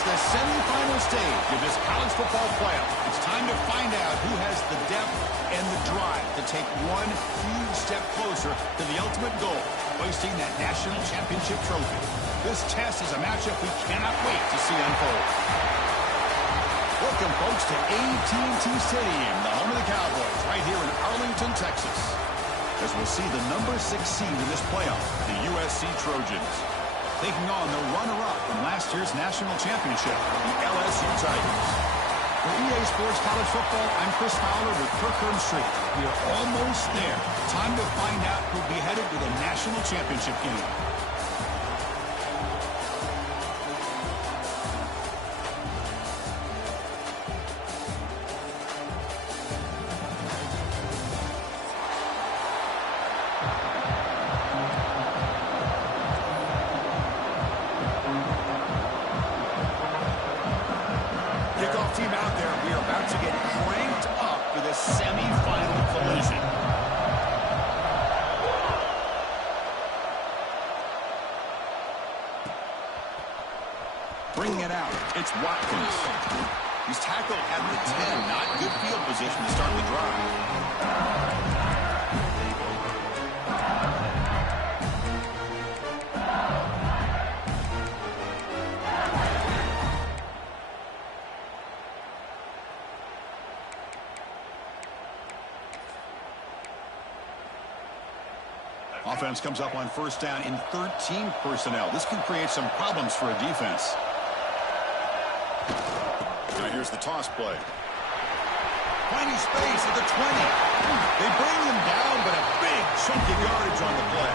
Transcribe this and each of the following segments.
It's the semifinal stage of this college football playoff. It's time to find out who has the depth and the drive to take one huge step closer to the ultimate goal, hoisting that national championship trophy. This test is a matchup we cannot wait to see unfold. Welcome, folks, to AT&T Stadium, the home of the Cowboys, right here in Arlington, Texas, as we'll see the number 6 seed in this playoff, the USC Trojans, taking on the runner-up from last year's national championship, the LSU Tigers. For EA Sports College Football, I'm Chris Fowler with Kirk Herbstreit. We are almost there. Time to find out who'll be headed to the national championship game. Team out there, we are about to get cranked up for this semi-final collision. Bringing it out, it's Watkins. He's tackled at the 10, not good field position to start the drive. Offense comes up on first down in 13 personnel. This can create some problems for a defense. Now here's the toss play. Finding space at the 20. They bring them down, but a big chunk of yardage on the play.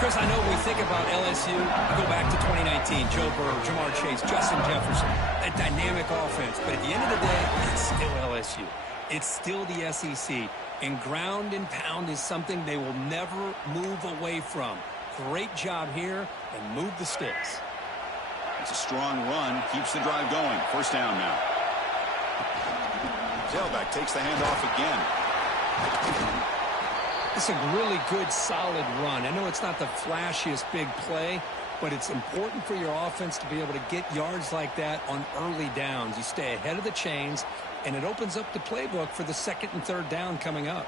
Chris, I know when we think about LSU, I go back to 2019, Joe Burrow, Jamar Chase, Justin Jefferson, a dynamic offense. But at the end of the day, it's still LSU. It's still the SEC. And ground and pound is something they will never move away from. Great job here, and move the sticks. It's a strong run, keeps the drive going. First down now. Tailback takes the handoff again. It's a really good, solid run. I know it's not the flashiest big play, but it's important for your offense to be able to get yards like that on early downs. You stay ahead of the chains, and it opens up the playbook for the second and third down coming up.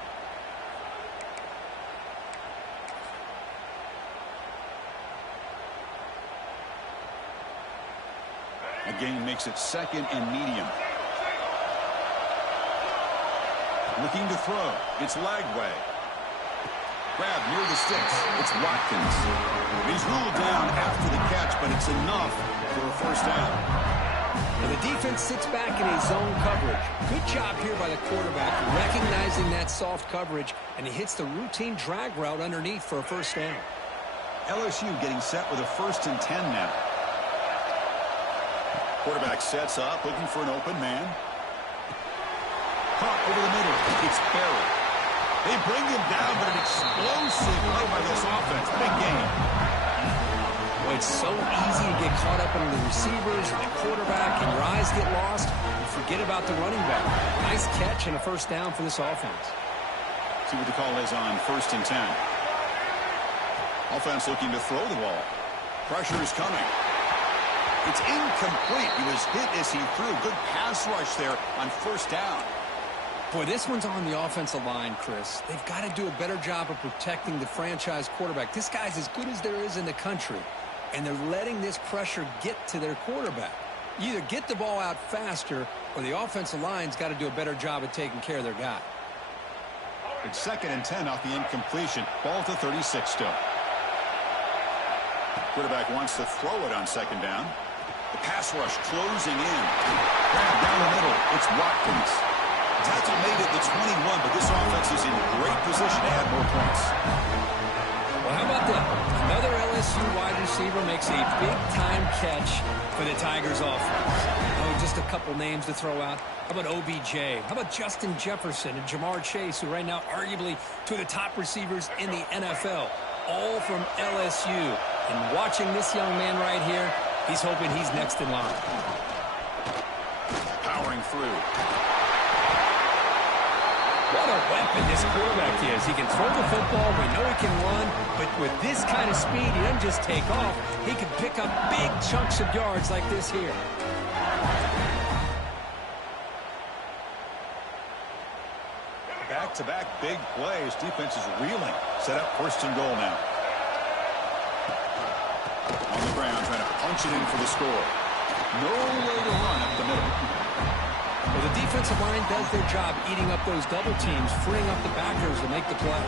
Again, makes it second and medium. Looking to throw. It's Lagway. Grab near the sticks. It's Watkins. He's ruled down after the catch, but it's enough for a first down. And the defense sits back in a zone coverage. Good job here by the quarterback, recognizing that soft coverage, and he hits the routine drag route underneath for a first down. LSU getting set with a 1st and 10 now. Quarterback sets up, looking for an open man. Caught over the middle. It's Barry. They bring him down, but an explosive play by this offense. Big game. Well, it's so easy to get caught up in the receivers and the quarterback, and your eyes get lost. You forget about the running back. Nice catch and a first down for this offense. See what the call is on 1st and 10. Offense looking to throw the ball. Pressure is coming. It's incomplete. He was hit as he threw. Good pass rush there on first down. Boy, this one's on the offensive line, Chris. They've got to do a better job of protecting the franchise quarterback. This guy's as good as there is in the country, and they're letting this pressure get to their quarterback. You either get the ball out faster, or the offensive line's got to do a better job of taking care of their guy. It's 2nd and 10 off the incompletion. Ball to 36 still. Quarterback wants to throw it on 2nd down. The pass rush closing in. Grab down the middle. It's Watkins. Tackle made it the 21, but this offense is in great position to add more points. Well, how about that? Another LSU wide receiver makes a big-time catch for the Tigers offense. Oh, just a couple names to throw out. How about OBJ? How about Justin Jefferson and Jamar Chase, who right now arguably two of the top receivers in the NFL, all from LSU. And watching this young man right here, he's hoping he's next in line. Powering through. What a weapon this quarterback is. He can throw the football. We know he can run. But with this kind of speed, he doesn't just take off. He can pick up big chunks of yards like this here. Back-to-back big plays. Defense is reeling. Set up 1st and goal now. On the ground, trying to punch it in for the score. No way to run up the middle. Well, the defensive line does their job eating up those double teams, freeing up the backers to make the play.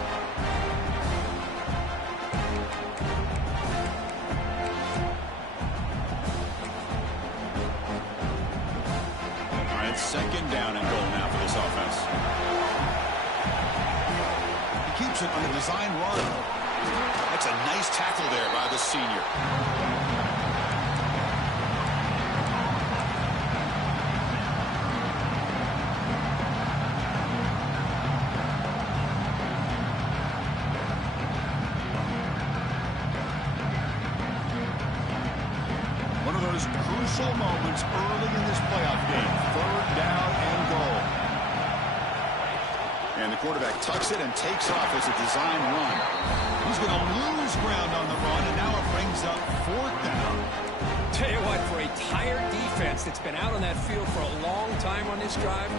All right, 2nd down and goal now for this offense. He keeps it on the design run. That's a nice tackle there by the senior. One of those crucial moments early in this playoff game. 3rd down and goal. And the quarterback tucks it and takes off as a design run. He's going to lose ground on the run, and now it brings up 4th down. Tell you what, for a tired defense that's been out on that field for a long time on this drive,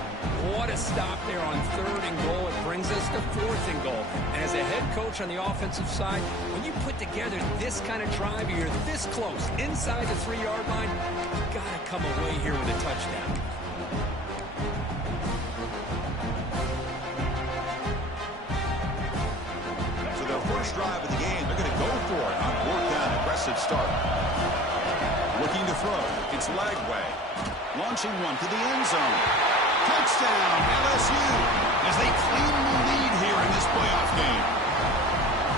what a stop there on 3rd and goal. It brings us to 4th and goal. And as a head coach on the offensive side, when you put together this kind of drive, you're this close, inside the 3-yard line, you've got to come away here with a touchdown. So their first drive of the game, they're going to go for it on 4th down, aggressive start. Looking to throw. It's Lagway. Launching one to the end zone. Touchdown, LSU, as they claim the lead here in this playoff game.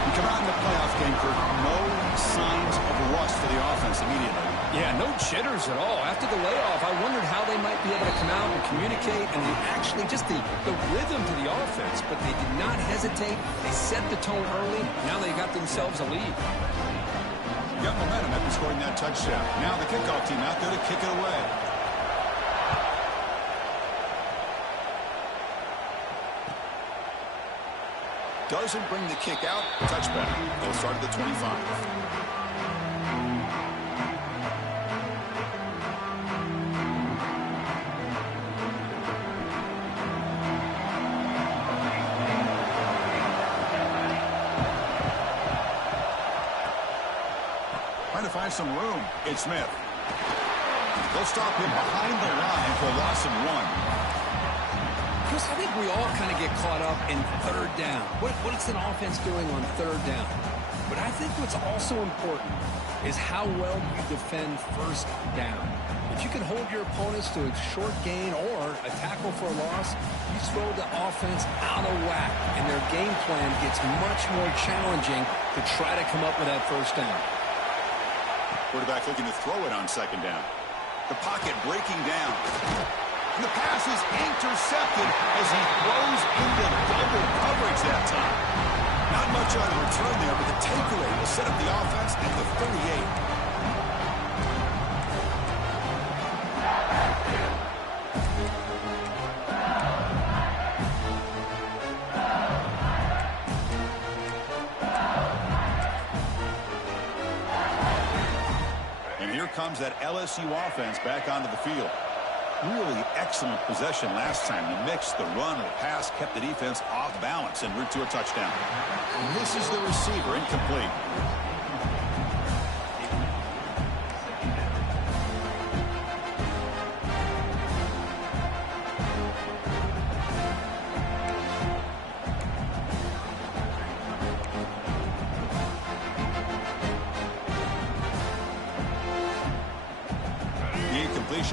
You come out in the playoff game, Kurt, no signs of rust for the offense immediately. Yeah, no jitters at all. After the layoff, I wondered how they might be able to come out and communicate and actually just the rhythm to the offense. But they did not hesitate. They set the tone early. Now they got themselves a lead. Got momentum after scoring that touchdown. Now the kickoff team out there to kick it away. Doesn't bring the kick out. Touchback. They'll start at the 25. Trying to find some room. It's Smith. They'll stop him behind the line for a loss of 1. Chris, I think we all kind of get caught up in 3rd down. What's an offense doing on 3rd down? But I think what's also important is how well you defend 1st down. If you can hold your opponents to a short gain or a tackle for a loss, you throw the offense out of whack, and their game plan gets much more challenging to try to come up with that 1st down. Quarterback looking to throw it on 2nd down. The pocket breaking down. And the pass is intercepted as he throws into double coverage that time. Not much on the return there, but the takeaway will set up the offense at the 38. And here comes that LSU offense back onto the field. Really excellent possession last time. The mix, the run, the pass kept the defense off balance en route to a touchdown. And this is the receiver, incomplete.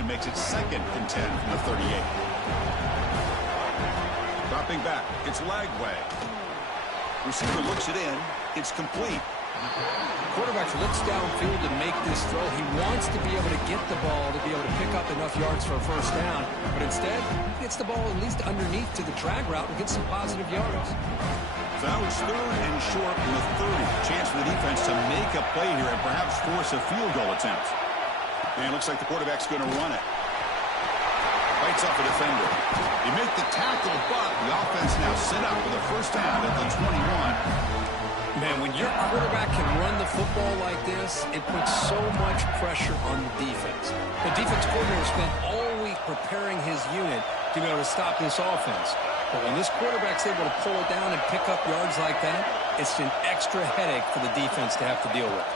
Makes it 2nd and 10 from the 38. Dropping back, it's Lagway. Receiver looks it in. It's complete. Quarterback looks downfield to make this throw. He wants to be able to get the ball to be able to pick up enough yards for a 1st down. But instead, he gets the ball at least underneath to the drag route and gets some positive yards. So now it's 3rd and short from the 30. Chance for the defense to make a play here and perhaps force a field goal attempt. And it looks like the quarterback's going to run it. Fights off a defender. They make the tackle, but the offense now set up with a first down at the 21. Man, when your quarterback can run the football like this, it puts so much pressure on the defense. The defense coordinator spent all week preparing his unit to be able to stop this offense. But when this quarterback's able to pull it down and pick up yards like that, it's an extra headache for the defense to have to deal with.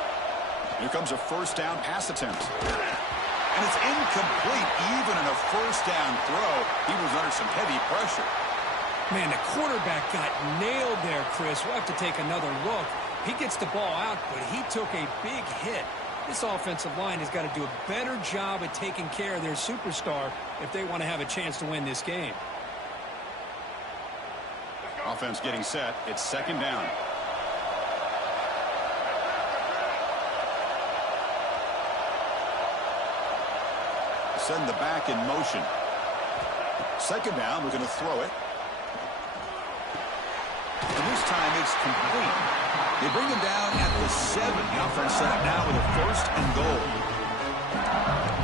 Here comes a first down pass attempt. And it's incomplete. Even in a first down throw, he was under some heavy pressure. Man, the quarterback got nailed there, Chris. We'll have to take another look. He gets the ball out, but he took a big hit. This offensive line has got to do a better job at taking care of their superstar if they want to have a chance to win this game. Offense getting set. It's second down. Send the back in motion. Second down, we're going to throw it. And this time it's complete. They bring him down at the 7. The offense set up now with a first and goal.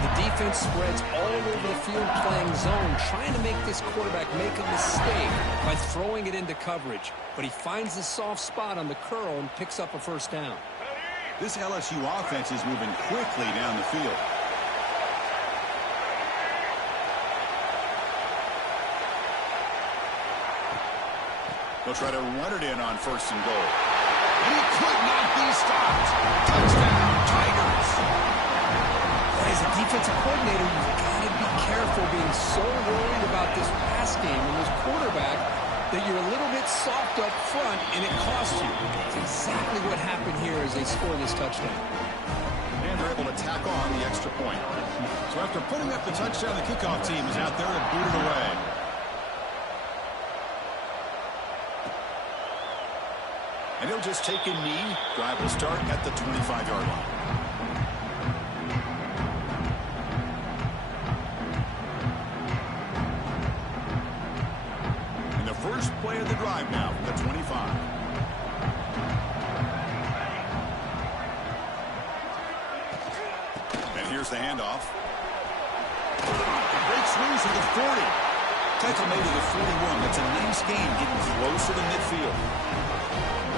The defense spreads all over the field playing zone, trying to make this quarterback make a mistake by throwing it into coverage. But he finds the soft spot on the curl and picks up a first down. This LSU offense is moving quickly down the field. They'll try to run it in on first and goal. And he could not be stopped. Touchdown, Tigers. As a defensive coordinator, you've got to be careful being so worried about this pass game and this quarterback that you're a little bit soft up front and it costs you. It's exactly what happened here as they score this touchdown. And they're able to tack on the extra point. So after putting up the touchdown, the kickoff team is out there to boot it away. And he'll just take a knee. Drive will start at the 25-yard line. And the first play of the drive now from the 25. And here's the handoff. Breaks loose at the 40. Tackle made to the 41. That's a nice game, getting closer to midfield.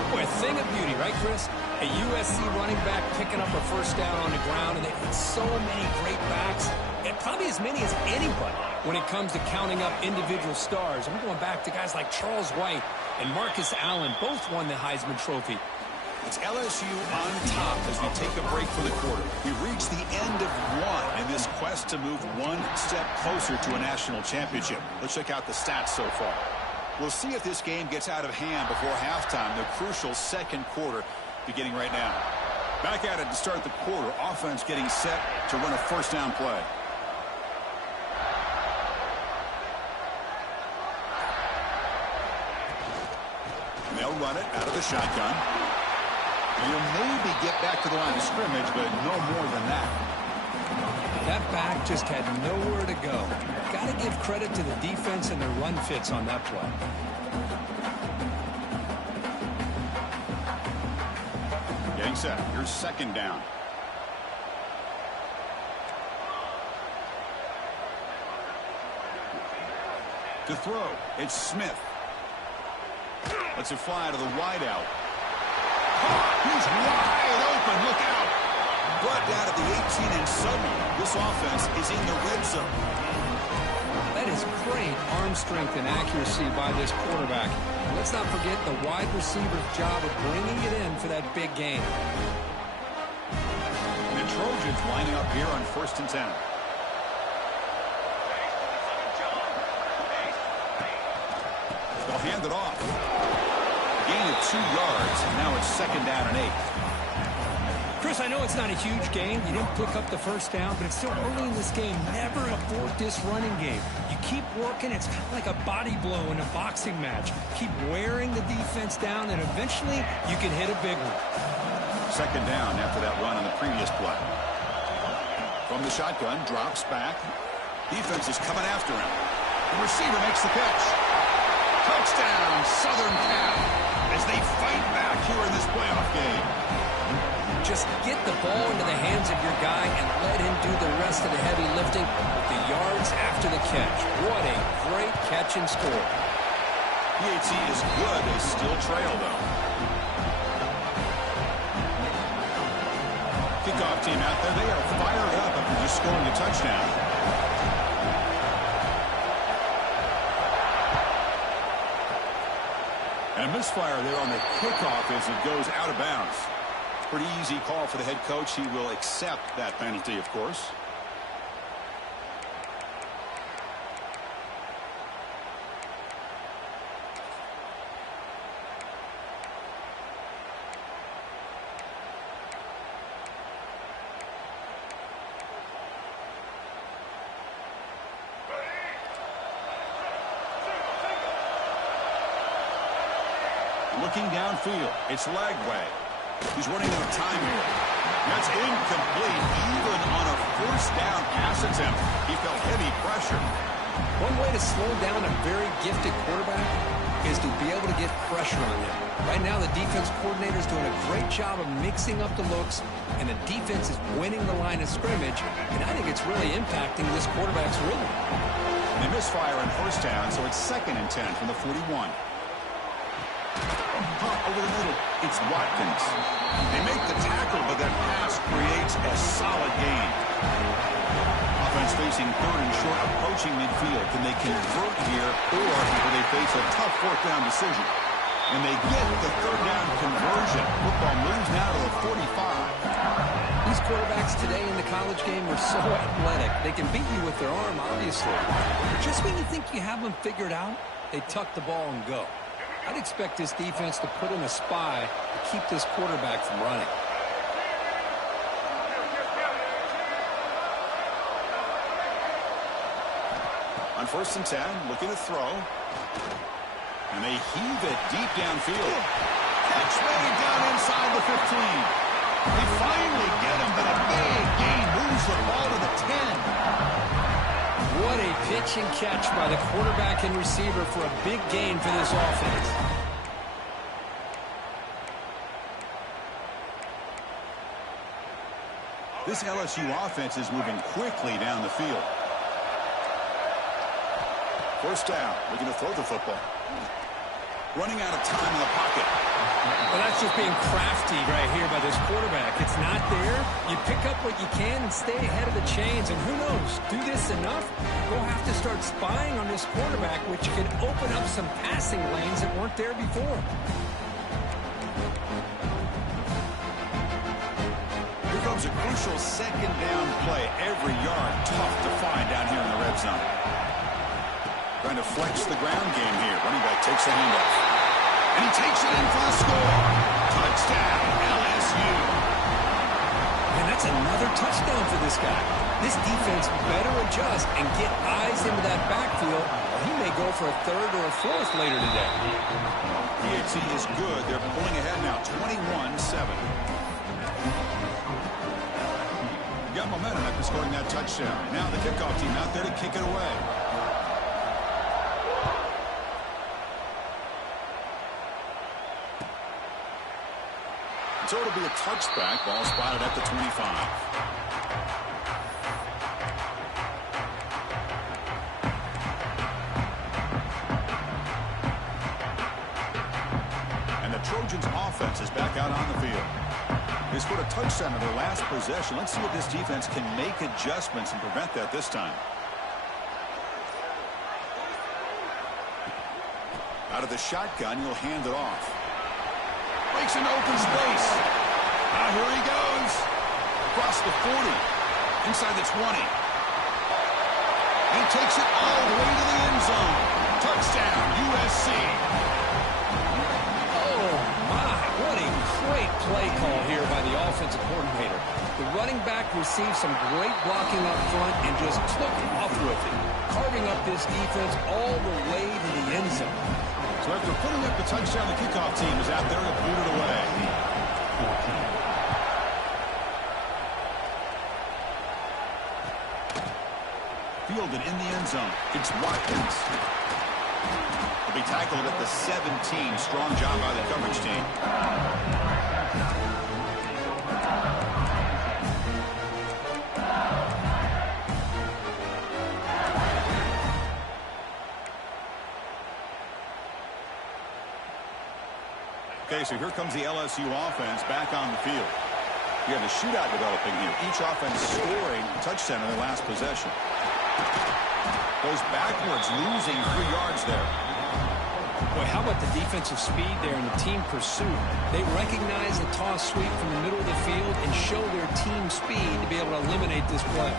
Boy, a thing of beauty, right, Chris? A USC running back picking up a first down on the ground, and they've got so many great backs, and probably as many as anybody when it comes to counting up individual stars. I'm going back to guys like Charles White and Marcus Allen, both won the Heisman Trophy. It's LSU on top as we take a break for the quarter. We've reached the end of one in this quest to move one step closer to a national championship. Let's check out the stats so far. We'll see if this game gets out of hand before halftime, the crucial second quarter beginning right now. Back at it to start the quarter. Offense getting set to run a first down play. They'll run it out of the shotgun. They'll maybe get back to the line of scrimmage, but no more than that. That back just had nowhere to go. Got to give credit to the defense and their run fits on that play. Getting set. Here's second down. To throw, it's Smith. Lets it fly to the wideout. He's wide open. Look out. Brought down at the 18, and suddenly this offense is in the red zone. That is great arm strength and accuracy by this quarterback. And let's not forget the wide receiver's job of bringing it in for that big game. The Trojans lining up here on first and 10. They'll hand it off. Gain of 2 yards, and now it's second down and 8. Chris, I know it's not a huge game. You didn't pick up the first down, but it's still early in this game. Never abort this running game. You keep working. It's kind of like a body blow in a boxing match. Keep wearing the defense down, and eventually you can hit a big one. Second down after that run on the previous play. From the shotgun, drops back. Defense is coming after him. The receiver makes the catch. Touchdown, Southern Cal, as they fight back here in this playoff game. Just get the ball into the hands of your guy and let him do the rest of the heavy lifting with the yards after the catch. What a great catch and score. PAT is good. They still trail, though. Kickoff team out there. They are fired up after just scoring a touchdown. And a misfire there on the kickoff as it goes out of bounds. Pretty easy call for the head coach. He will accept that penalty, of course. Looking downfield, it's Lagway. He's running out of time here. That's incomplete, even on a first down pass attempt. He felt heavy pressure. One way to slow down a very gifted quarterback is to be able to get pressure on him. Right now, the defense coordinator is doing a great job of mixing up the looks, and the defense is winning the line of scrimmage, and I think it's really impacting this quarterback's rhythm. They misfire on first down, so it's 2nd and 10 from the 41. Over the middle, it's Watkins. They make the tackle, but that pass creates a solid gain. Offense facing 3rd and short, approaching midfield. Can they convert here, or will they face a tough 4th down decision? And they get the 3rd down conversion. Football moves now to the 45. These quarterbacks today in the college game are so athletic. They can beat you with their arm, obviously. But just when you think you have them figured out, they tuck the ball and go. I'd expect this defense to put in a spy to keep this quarterback from running. On 1st and 10, looking to throw. And they heave it deep downfield. Catch way down inside the 15. They finally get him, but a big gain moves the ball to the 10. What a pitch and catch by the quarterback and receiver for a big gain for this offense. This LSU offense is moving quickly down the field. First down, looking to throw the football. Running out of time in the pocket. Well, that's just being crafty right here by this quarterback. It's not there. You pick up what you can and stay ahead of the chains. And who knows, do this enough, we'll have to start spying on this quarterback, which can open up some passing lanes that weren't there before. Here comes a crucial 2nd down play. Every yard tough to find down here in the red zone. Trying to flex the ground game here. Running back takes the handoff. And he takes it in for the score. Touchdown, LSU. And that's another touchdown for this guy. This defense better adjust and get eyes into that backfield, or he may go for a 3rd or a 4th later today. PAT is good. They're pulling ahead now, 21-7. Got momentum after scoring that touchdown. Now the kickoff team out there to kick it away. So it'll be a touchback. Ball spotted at the 25. And the Trojans offense is back out on the field. They scored a touchdown in their last possession. Let's see if this defense can make adjustments and prevent that this time. Out of the shotgun, you'll hand it off. Makes an open space. Here he goes. Across the 40. Inside the 20. He takes it all the way to the end zone. Touchdown, USC. Oh, my. What a great play call here by the offensive coordinator. The running back received some great blocking up front and just took off with it, carving up this defense all the way to the end zone. So after putting up the touchdown, the kickoff team is out there to boot it away. Fielded in the end zone. It's Watkins. He'll be tackled at the 17. Strong job by the coverage team. Okay, so here comes the LSU offense back on the field. You have a shootout developing here. Each offense scoring a touchdown in their last possession. Goes backwards, losing 3 yards there. Boy, how about the defensive speed there and the team pursuit? They recognize the toss sweep from the middle of the field and show their team speed to be able to eliminate this play.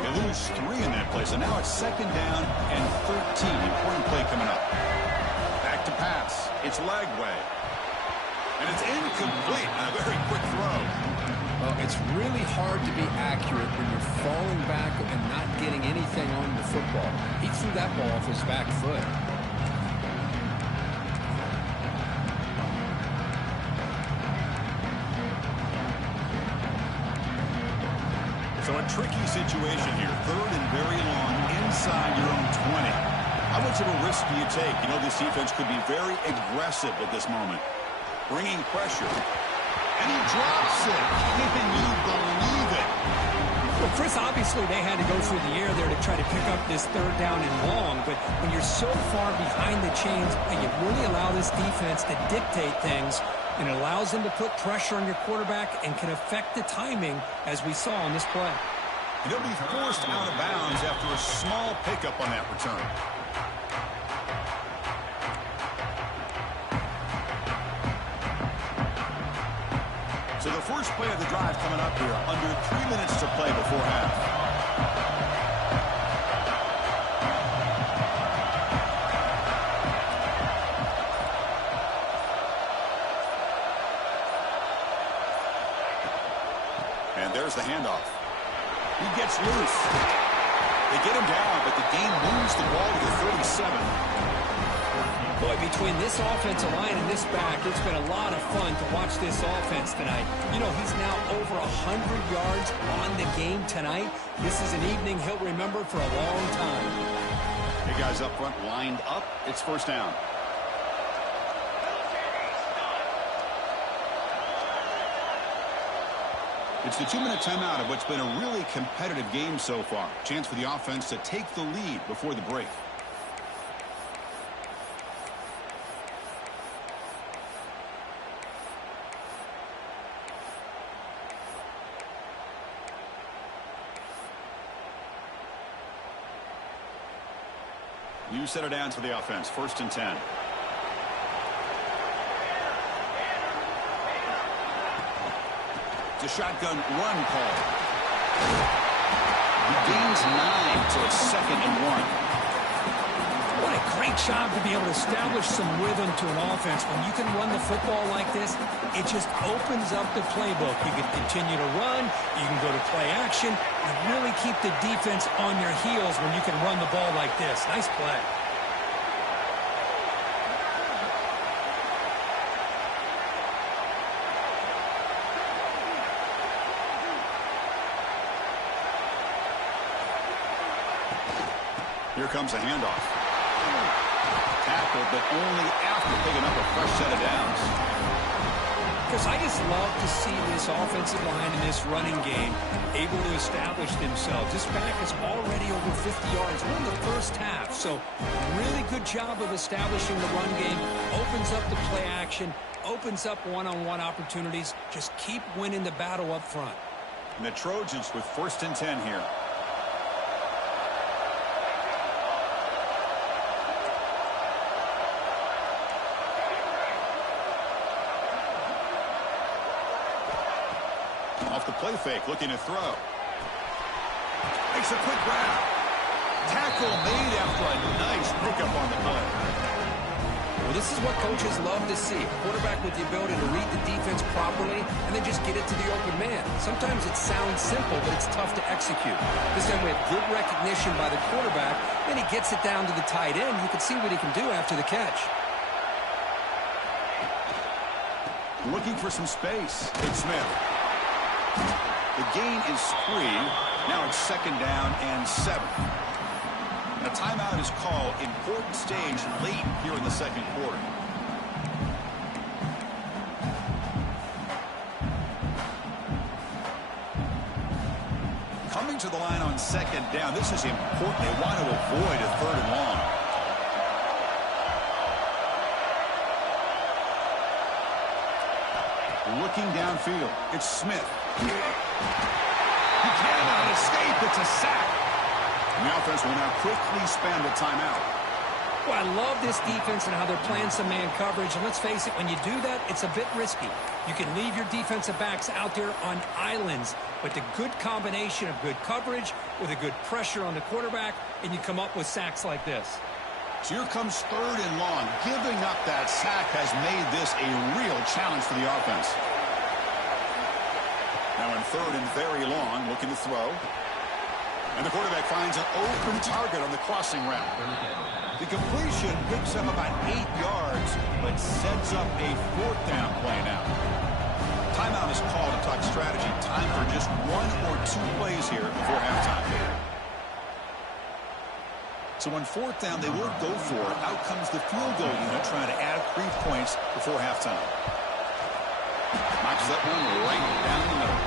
They lose 3 in that play, so now it's 2nd down and 13. Important play coming up. Back to pass. It's Lagway. And it's incomplete on a very quick throw. Well, it's really hard to be accurate when you're falling back and not getting anything on the football. He threw that ball off his back foot. So a tricky situation here. 3rd and very long inside your own 20. How much of a risk do you take? You know, this defense could be very aggressive at this moment. Bringing pressure. And he drops it. Can you believe it? Well, Chris, obviously they had to go through the air there to try to pick up this 3rd down and long, but when you're so far behind the chains, you really allow this defense to dictate things, and it allows them to put pressure on your quarterback and can affect the timing, as we saw on this play. And he'll be forced out of bounds after a small pickup on that return. So the first play of the drive coming up here. Under 3 minutes to play before half. And there's the handoff. He gets loose. They get him down, but the game moves the ball to the 37. Boy, between this offensive line and this back, it's been a lot of fun to watch this offense tonight. You know, he's now over 100 yards on the game tonight. This is an evening he'll remember for a long time. Hey, guys up front lined up. It's 1st down. It's the 2-minute timeout of what's been a really competitive game so far. Chance for the offense to take the lead before the break. New set of downs for the offense. 1st and 10. It's a shotgun run call. He gains 9, so it's 2nd and 1. What a great job to be able to establish some rhythm to an offense. When you can run the football like this, it just opens up the playbook. You can continue to run. You can go to play action. And really keep the defense on your heels when you can run the ball like this. Nice play. Here comes a handoff. Tackled, but only after picking up a fresh set of downs. Because I just love to see this offensive line in this running game able to establish themselves. This back is already over 50 yards. We're in the first half, so really good job of establishing the run game. Opens up the play action, opens up one-on-one opportunities. Just keep winning the battle up front. And the Trojans with 1st and 10 here. Off the play fake, looking to throw. Makes a quick grab. Tackle made after a nice pickup on the play. Well, this is what coaches love to see. A quarterback with the ability to read the defense properly and then just get it to the open man. Sometimes it sounds simple, but it's tough to execute. This time we have good recognition by the quarterback, then he gets it down to the tight end. You can see what he can do after the catch. Looking for some space. It's Smith. The gain is 3. Now it's 2nd down and 7. A timeout is called. Important stage late here in the 2nd quarter. Coming to the line on second down. This is important. They want to avoid a third and long. Looking downfield. It's Smith. He cannot escape. It's a sack. And the offense will now quickly spend a timeout. Well, I love this defense and how they're playing some man coverage. And let's face it, when you do that, it's a bit risky. You can leave your defensive backs out there on islands, but the good combination of good coverage with a good pressure on the quarterback, and you come up with sacks like this. So here comes third and long. Giving up that sack has made this a real challenge for the offense. Now in third and very long, looking to throw. And the quarterback finds an open target on the crossing route. The completion picks up about 8 yards, but sets up a fourth down play now. Timeout is called to talk strategy. Time for just 1 or 2 plays here before halftime. So on fourth down, they will go for it. Out comes the field goal unit trying to add 3 points before halftime. Knocks that one right down the middle.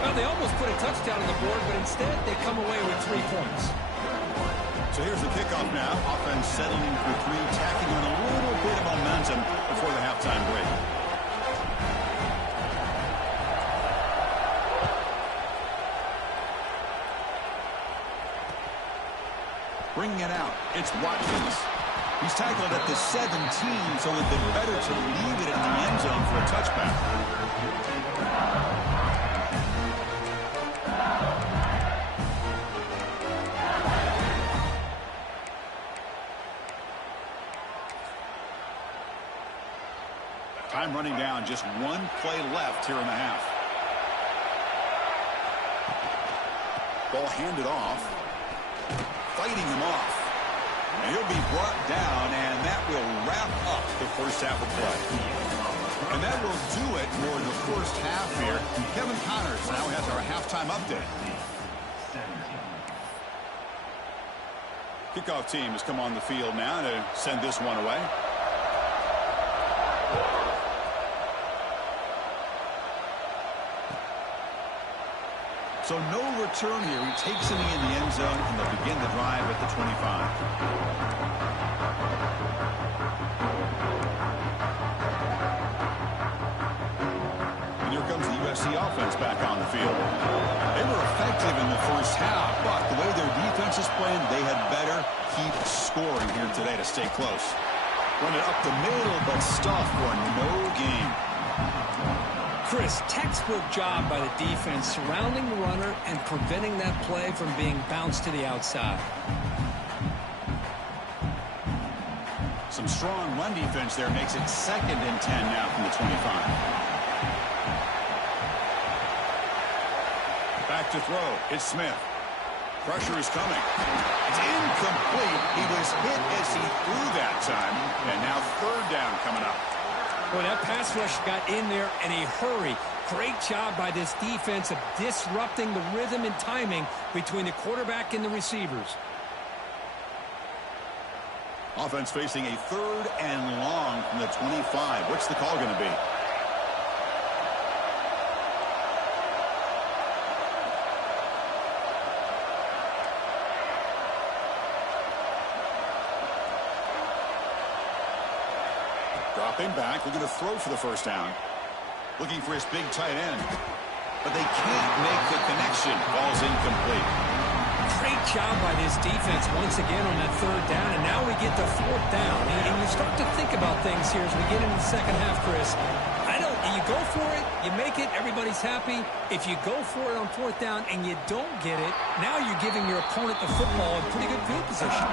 Well, they almost put a touchdown on the board, but instead they come away with 3 points. So here's the kickoff now. Offense settling for 3, tacking on a little bit of momentum before the halftime break. Bringing it out, it's Watkins. He's tackled at the 17, so it would have been better to leave it in the end zone for a touchback. Time running down, just 1 play left here in the half. Ball handed off. Fighting him off. And he'll be brought down, and that will wrap up the first half of play. And that will do it for the first half here. Kevin Connors now has our halftime update. Kickoff team has come on the field now to send this one away. So no return here. He takes it in the end zone, and they'll begin the drive at the 25. And here comes the USC offense back on the field. They were effective in the first half, but the way their defense is playing, they had better keep scoring here today to stay close. Run it up the middle, but stuff for no gain. Chris, textbook job by the defense surrounding the runner and preventing that play from being bounced to the outside. Some strong run defense there makes it 2nd and 10 now from the 25. Back to throw. It's Smith. Pressure is coming. It's incomplete. He was hit as he threw that time. And now 3rd down coming up. Boy, that pass rush got in there in a hurry. Great job by this defense of disrupting the rhythm and timing between the quarterback and the receivers. Offense facing a 3rd and long from the 25. What's the call going to be? Dropping back, looking to throw for the first down. Looking for his big tight end. But they can't make the connection. Ball's incomplete. Great job by this defense once again on that 3rd down. And now we get to 4th down. And you start to think about things here as we get into the second half, Chris. You go for it, you make it, everybody's happy. If you go for it on 4th down and you don't get it, now you're giving your opponent the football in pretty good field position.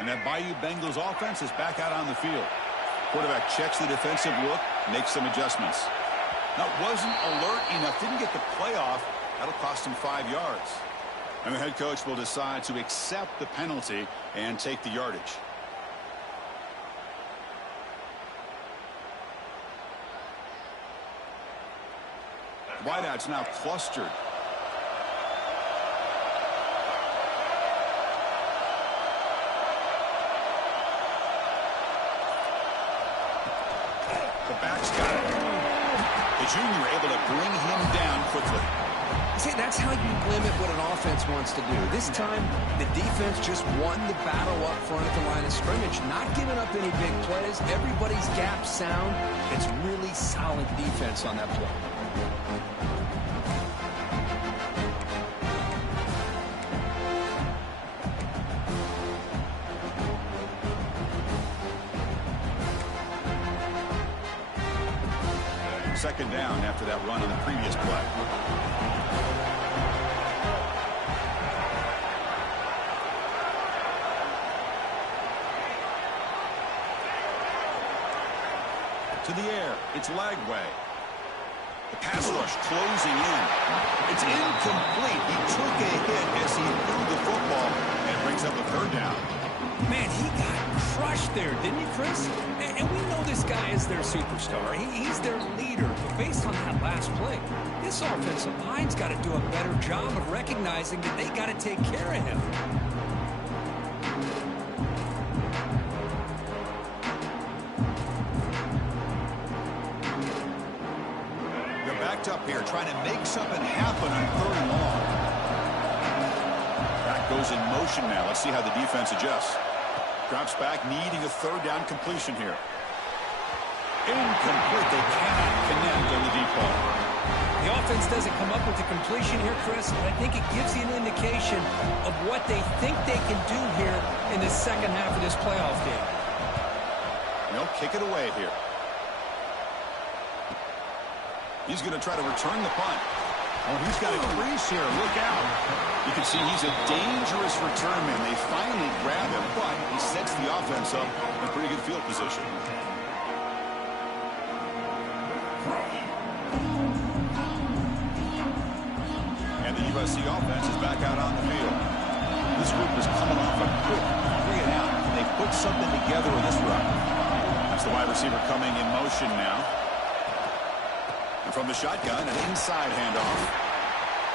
And that Bayou Bengals offense is back out on the field. Quarterback checks the defensive look, makes some adjustments. Now, wasn't alert enough, didn't get the play off. That'll cost him 5 yards. And the head coach will decide to accept the penalty and take the yardage. Wideouts now clustered. The back's got it. The junior able to bring him down quickly. See, that's how you limit what an offense wants to do. This time, the defense just won the battle up front at the line of scrimmage, not giving up any big plays. Everybody's gap sound. It's really solid defense on that play. Second down after that run on the previous play. To the air, it's Lagway. The pass rush closing in. It's incomplete. He took a hit as he threw the football and brings up a third down. Man, he got crushed there, didn't he, Chris? And we know this guy is their superstar. He's their leader. But based on that last play, this offensive line's got to do a better job of recognizing that they got to take care of him. They're backed up here trying to make something happen on third and long. Back goes in motion now. Let's see how the defense adjusts. Drops back, needing a third down completion here. Incomplete. They cannot connect on the deep ball. The offense doesn't come up with the completion here, Chris, but I think it gives you an indication of what they think they can do here in the second half of this playoff game. They'll kick it away here. He's going to try to return the punt. Oh, he's got a crease here. Look out. You can see he's a dangerous return man. They finally grab him, but he sets the offense up in pretty good field position. And the USC offense is back out on the field. This group is coming off a quick 3-and-out. They put something together in this run. That's the wide receiver coming in motion now. And from the shotgun, an inside handoff.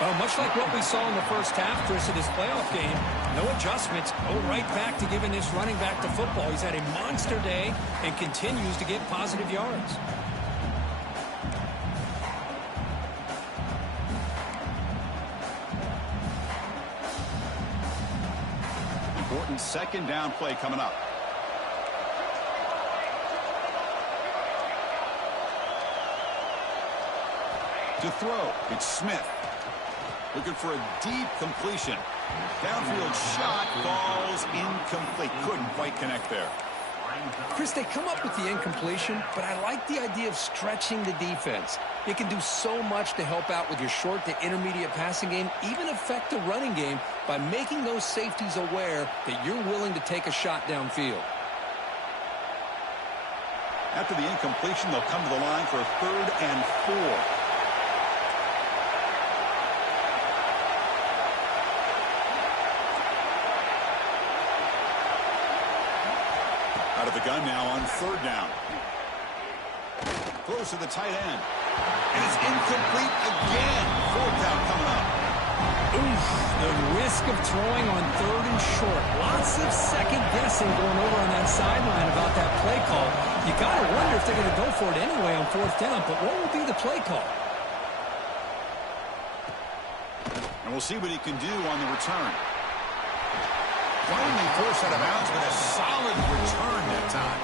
Well, much like what we saw in the first half, Chris, of this playoff game, no adjustments. Go right back to giving this running back the football. He's had a monster day and continues to get positive yards. Important second down play coming up. To throw, it's Smith. Looking for a deep completion. Downfield shot, falls incomplete. Couldn't quite connect there. Chris, they come up with the incompletion, but I like the idea of stretching the defense. It can do so much to help out with your short to intermediate passing game, even affect the running game by making those safeties aware that you're willing to take a shot downfield. After the incompletion, they'll come to the line for a 3rd and 4. Out of the gun now on 3rd down. Close to the tight end. And it's incomplete again. 4th down coming up. Oof, the risk of throwing on 3rd and short. Lots of second guessing going over on that sideline about that play call. You got to wonder if they're going to go for it anyway on 4th down, but what will be the play call? And we'll see what he can do on the return. Finally forced out of bounds, but a solid return that time.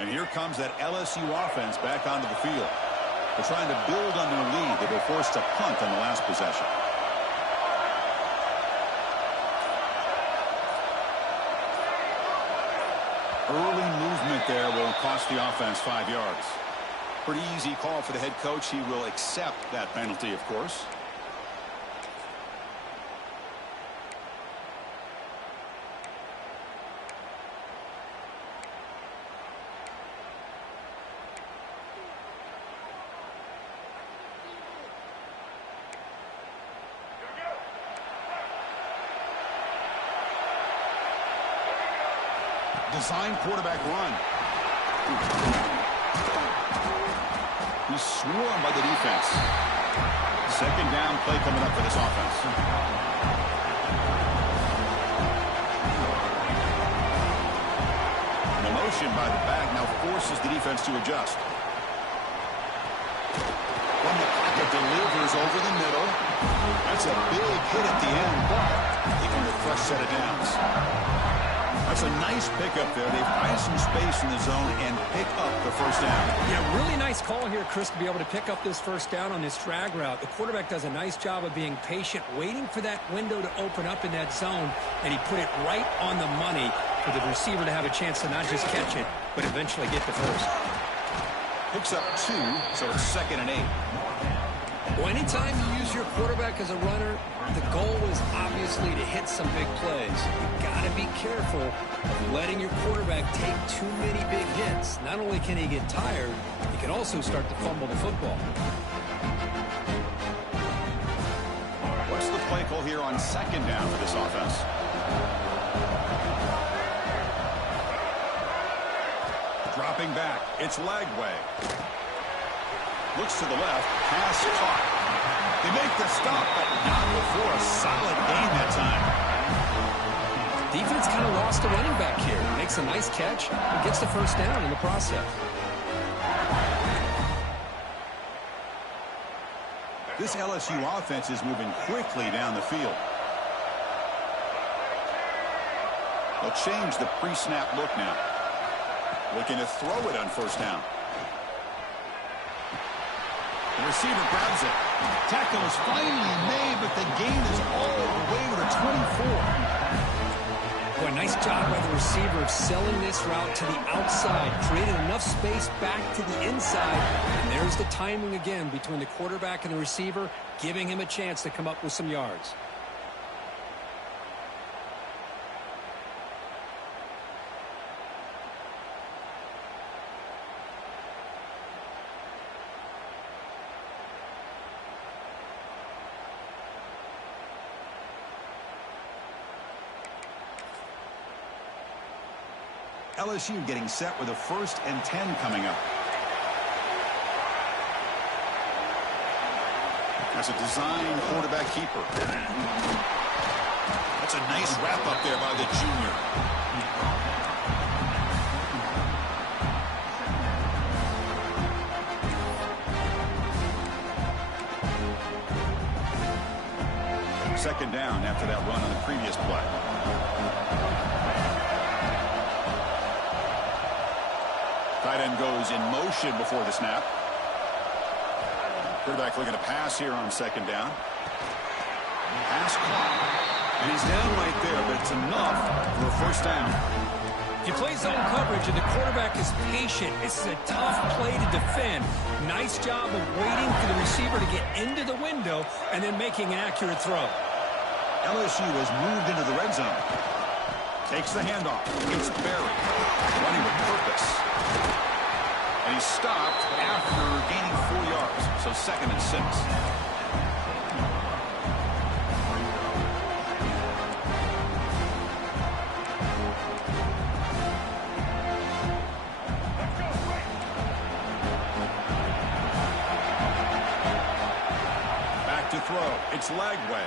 And here comes that LSU offense back onto the field. They're trying to build on their lead. They were forced to punt on the last possession. Early movement there will cost the offense 5 yards. Pretty easy call for the head coach. He will accept that penalty, of course. Design quarterback run. He's swarmed by the defense. Second down play coming up for this offense. The motion by the back now forces the defense to adjust. From the pocket, delivers over the middle. That's a big hit at the end, but he can get a fresh set of downs. That's a nice pickup there. They find some space in the zone and pick up the first down. Yeah, really nice call here, Chris, to be able to pick up this first down on this drag route. The quarterback does a nice job of being patient, waiting for that window to open up in that zone, and he put it right on the money for the receiver to have a chance to not just catch it, but eventually get the first. Picks up 2, so it's 2nd and 8. Well, anytime you use your quarterback as a runner, the goal is obviously to hit some big plays. You've got to be careful of letting your quarterback take too many big hits. Not only can he get tired, he can also start to fumble the football. What's the play call here on 2nd down for this offense? Dropping back, it's Lagway. Looks to the left, pass caught. They make the stop, but not before a solid gain that time. Defense kind of lost the running back here. Makes a nice catch and gets the first down in the process. This LSU offense is moving quickly down the field. They'll change the pre-snap look now. Looking to throw it on first down. The receiver grabs it. Tackle is finally made, but the gain is all the way to the 24. Boy, nice job by the receiver of selling this route to the outside. Created enough space back to the inside. And there's the timing again between the quarterback and the receiver, giving him a chance to come up with some yards. LSU getting set with a 1st and 10 coming up. That's a design quarterback keeper. That's a nice wrap up there by the junior. Second down after that run on the previous play. Tight end goes in motion before the snap. Quarterback looking to pass here on 2nd down. Pass caught. And he's down right there, but it's enough for a first down. If you play zone coverage and the quarterback is patient, it's a tough play to defend. Nice job of waiting for the receiver to get into the window and then making an accurate throw. LSU has moved into the red zone. Takes the handoff. It's Berry. Running with purpose. And he's stopped after gaining 4 yards. So 2nd and 6. Back to throw. It's Lagway.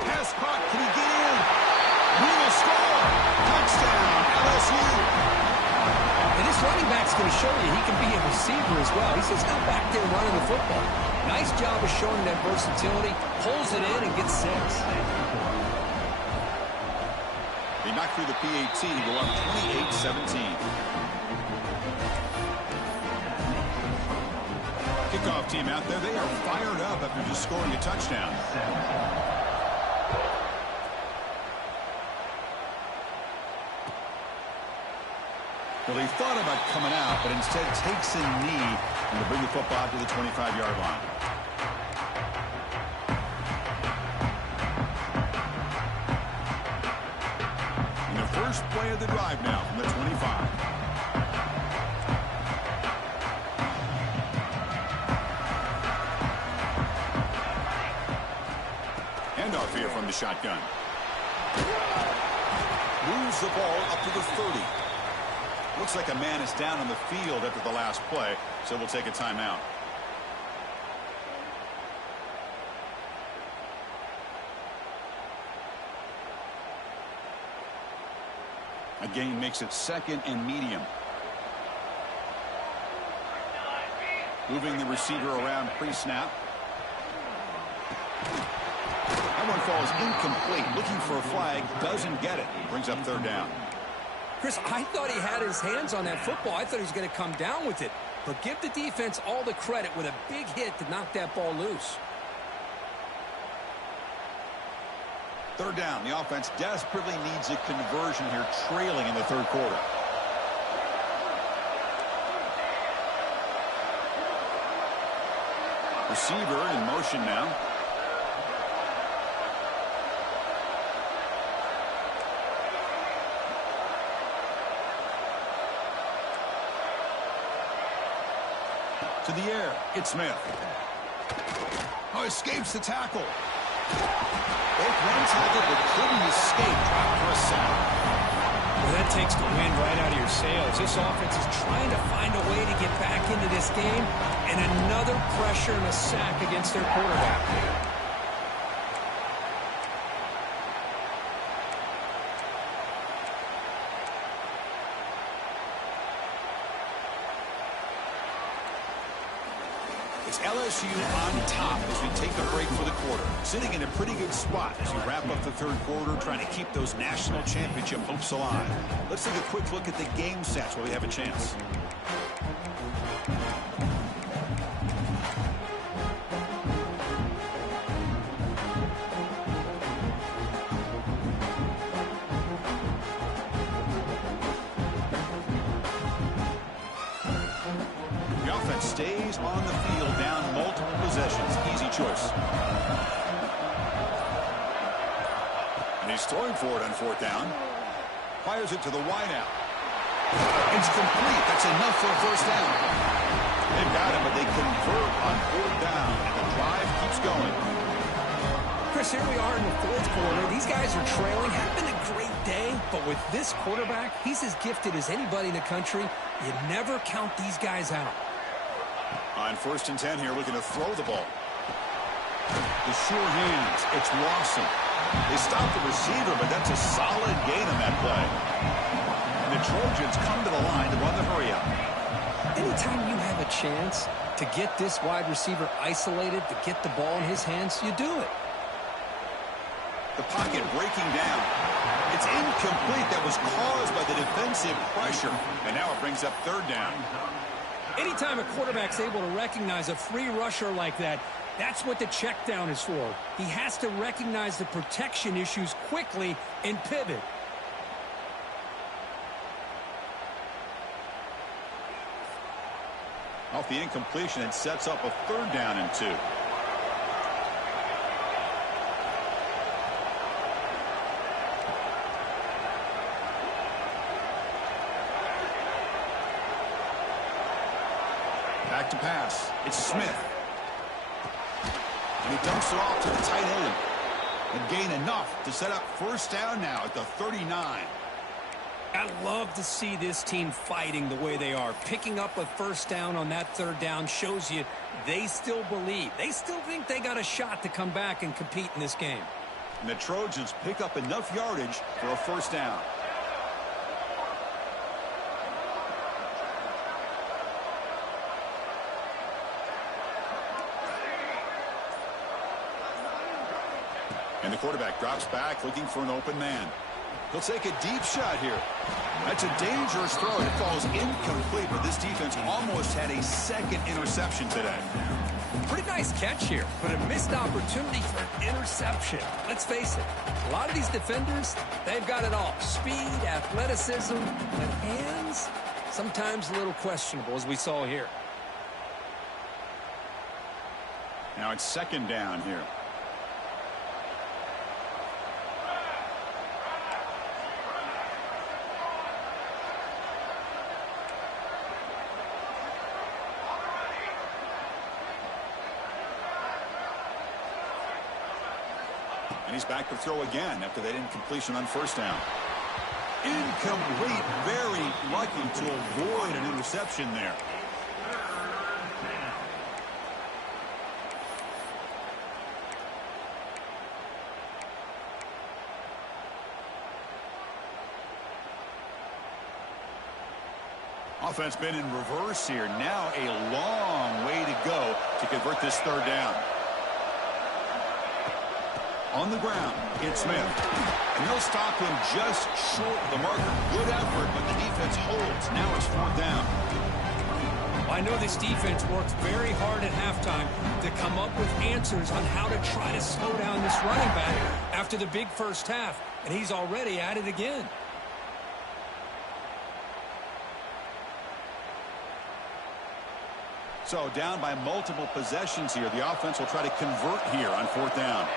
Pass caught. Can he get in? He will score. Touchdown, LSU. And this running back's going to show you he can be a receiver as well. He's just not back there running the football. Nice job of showing that versatility. Pulls it in and gets 6. They knock through the PAT. Go up 28-17. Kickoff team out there. They are fired up after just scoring a touchdown. Well, he thought about coming out, but instead takes a knee and to bring the football to the 25-yard line. And the first play of the drive now from the 25. Handoff here from the shotgun. Moves the ball up to the 30. Looks like a man is down on the field after the last play, so we'll take a timeout. A gain makes it second and medium. Moving the receiver around pre-snap. That one falls incomplete. Looking for a flag. Doesn't get it. Brings up third down. Chris, I thought he had his hands on that football. I thought he was going to come down with it. But give the defense all the credit with a big hit to knock that ball loose. Third down. The offense desperately needs a conversion here, trailing in the third quarter. Receiver in motion now. To the air, it's Smith. Oh, escapes the tackle. Broke one tackle, but couldn't escape. Dropped for a sack. Well, that takes the wind right out of your sails. This offense is trying to find a way to get back into this game, and another pressure and a sack against their quarterback. It's LSU on top as we take a break for the quarter. Sitting in a pretty good spot as you wrap up the third quarter, trying to keep those national championship hopes alive. Let's take a quick look at the game stats while we have a chance. The offense stays on the field, down multiple possessions. Easy choice. And he's throwing for it on fourth down. Fires it to the wideout. It's complete. That's enough for a first down. They've got it, but they convert on fourth down, and the drive keeps going. Chris, here we are in the fourth quarter. These guys are trailing. Having a great day, but with this quarterback, he's as gifted as anybody in the country. You never count these guys out. On first and 10 here, looking to throw the ball. The sure hands. It's Lawson. They stop the receiver, but that's a solid gain on that play. And the Trojans come to the line to run the hurry up. Anytime you have a chance to get this wide receiver isolated, to get the ball in his hands, you do it. The pocket breaking down. It's incomplete. That was caused by the defensive pressure. And now it brings up third down. Anytime a quarterback's able to recognize a free rusher like that, that's what the check down is for. He has to recognize the protection issues quickly and pivot. Off the incompletion, it sets up a third down and 2. Back to pass. It's Smith. And he dumps it off to the tight end. And gain enough to set up first down now at the 39. I love to see this team fighting the way they are. Picking up a first down on that third down shows you they still believe. They still think they got a shot to come back and compete in this game. And the Trojans pick up enough yardage for a first down. And the quarterback drops back looking for an open man. He'll take a deep shot here. That's a dangerous throw. It falls incomplete, but this defense almost had a second interception today. Pretty nice catch here, but a missed opportunity for an interception. Let's face it, a lot of these defenders, they've got it all. Speed, athleticism, but hands, sometimes a little questionable, as we saw here. Now it's second down here. And he's back to throw again after that incompletion on first down. Incomplete. Very lucky to avoid an interception there. Offense been in reverse here. Now a long way to go to convert this third down. On the ground, it's Smith. And they'll stop him just short of the marker. Good effort, but the defense holds. Now it's fourth down. I know this defense worked very hard at halftime to come up with answers on how to try to slow down this running back after the big first half. And he's already at it again. So down by multiple possessions here. The offense will try to convert here on fourth down.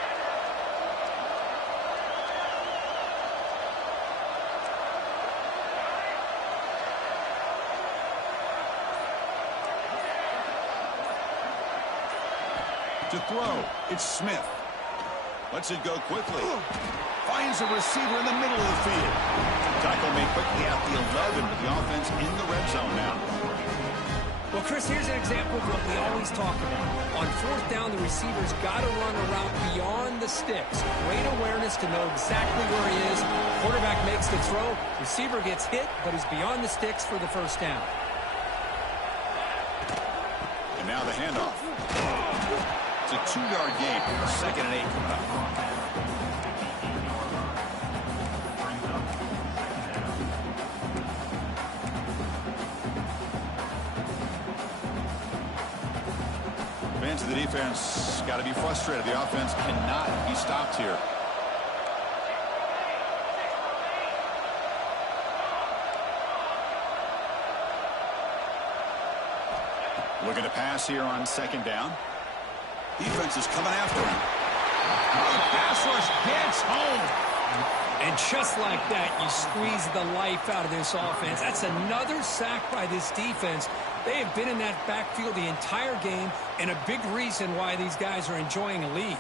To throw, it's Smith. Lets it go quickly. Finds a receiver in the middle of the field. Tackle made quickly at the 11, but the offense in the red zone now. Well, Chris, here's an example of what we always talk about. On fourth down, the receiver's got to run a route beyond the sticks. Great awareness to know exactly where he is. Quarterback makes the throw. Receiver gets hit, but he's beyond the sticks for the first down. And now the handoff. It's a 2-yard gain. 2nd and 8 coming up. Fans of the defense got to be frustrated. The offense cannot be stopped here. Looking to pass here on second down. Defense is coming after him. The pass rush gets home. And just like that, you squeeze the life out of this offense. That's another sack by this defense. They have been in that backfield the entire game, and a big reason why these guys are enjoying a lead.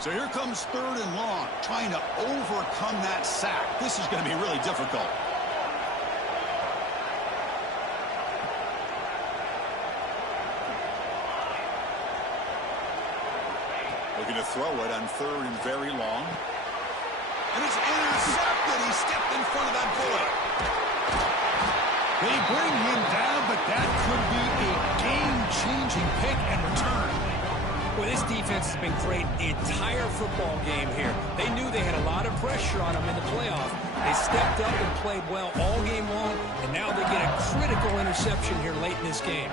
So here comes third and long, trying to overcome that sack. This is going to be really difficult. Looking to throw it on third and very long. And it's intercepted. He stepped in front of that bullet. They bring him down, but that could be a game-changing pick and return. Well, this defense has been great the entire football game here. They knew they had a lot of pressure on them in the playoff. They stepped up and played well all game long, and now they get a critical interception here late in this game.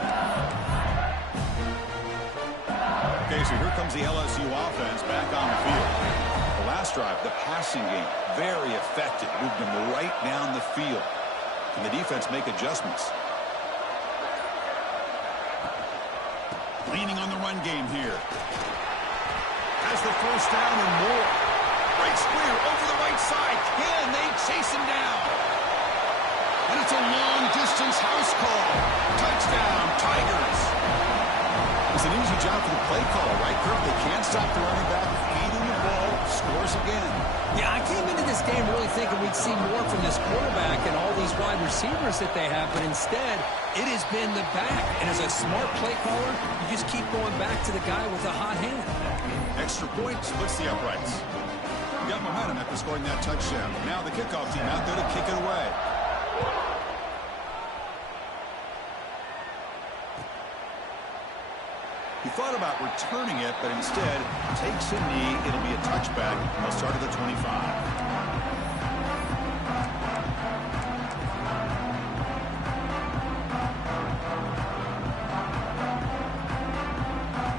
Okay, so here comes the LSU offense back on the field. The last drive, the passing game, very effective. Moved them right down the field. Can the defense make adjustments? Leaning on the run game here. Has the first down and more. Breaks clear over the right side. Can they chase him down? And it's a long-distance house call. Touchdown, Tigers. It's an easy job for the play caller, right, Kirk? They can't stop the running back. Feeding the ball, scores again. Yeah, I came into this game really thinking we'd see more from this quarterback and all these wide receivers that they have, but instead, it has been the back. And as a smart play caller, you just keep going back to the guy with the hot hand. Extra point splits the uprights. Got momentum after scoring that touchdown. Now the kickoff team out there to kick it away. He thought about returning it, but instead takes a knee. It'll be a touchback. They'll start at the 25.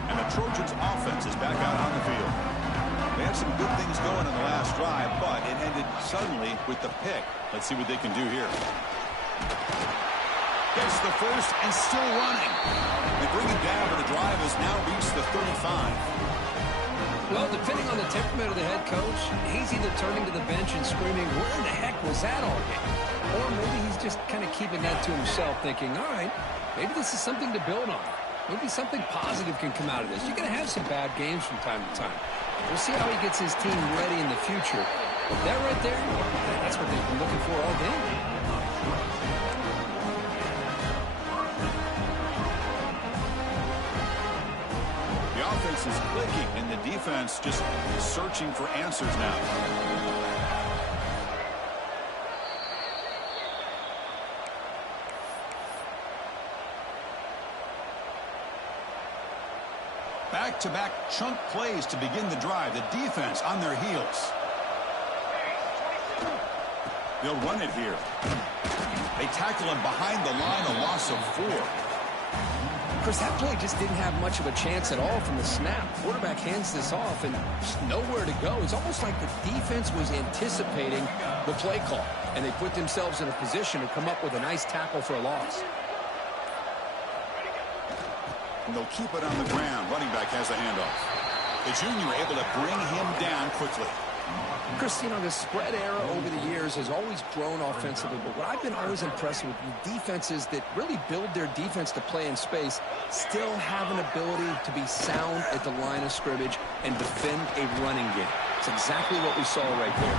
And the Trojans offense is back out on the field. They had some good things going in the last drive, but it ended suddenly with the pick. Let's see what they can do here. Gets the first and still running. They bring him down, but the drive has now reached the 35. Well, depending on the temperament of the head coach, he's either turning to the bench and screaming, where in the heck was that all game? Or maybe he's just kind of keeping that to himself, thinking, all right, maybe this is something to build on. Maybe something positive can come out of this. You're going to have some bad games from time to time. We'll see how he gets his team ready in the future. But that right there, that's what they've been looking for all game. The offense is clicking, and the defense just searching for answers now. Back-to-back chunk plays to begin the drive. The defense on their heels. They'll run it here. They tackle him behind the line, a loss of 4. Chris, that play just didn't have much of a chance at all from the snap. Quarterback hands this off and just nowhere to go. It's almost like the defense was anticipating the play call, and they put themselves in a position to come up with a nice tackle for a loss. And they'll keep it on the ground. Running back has a handoff. The junior able to bring him down quickly. Chris, you know, the spread era over the years has always grown offensively, but what I've been always impressed with defenses that really build their defense to play in space still have an ability to be sound at the line of scrimmage and defend a running game. It's exactly what we saw right there.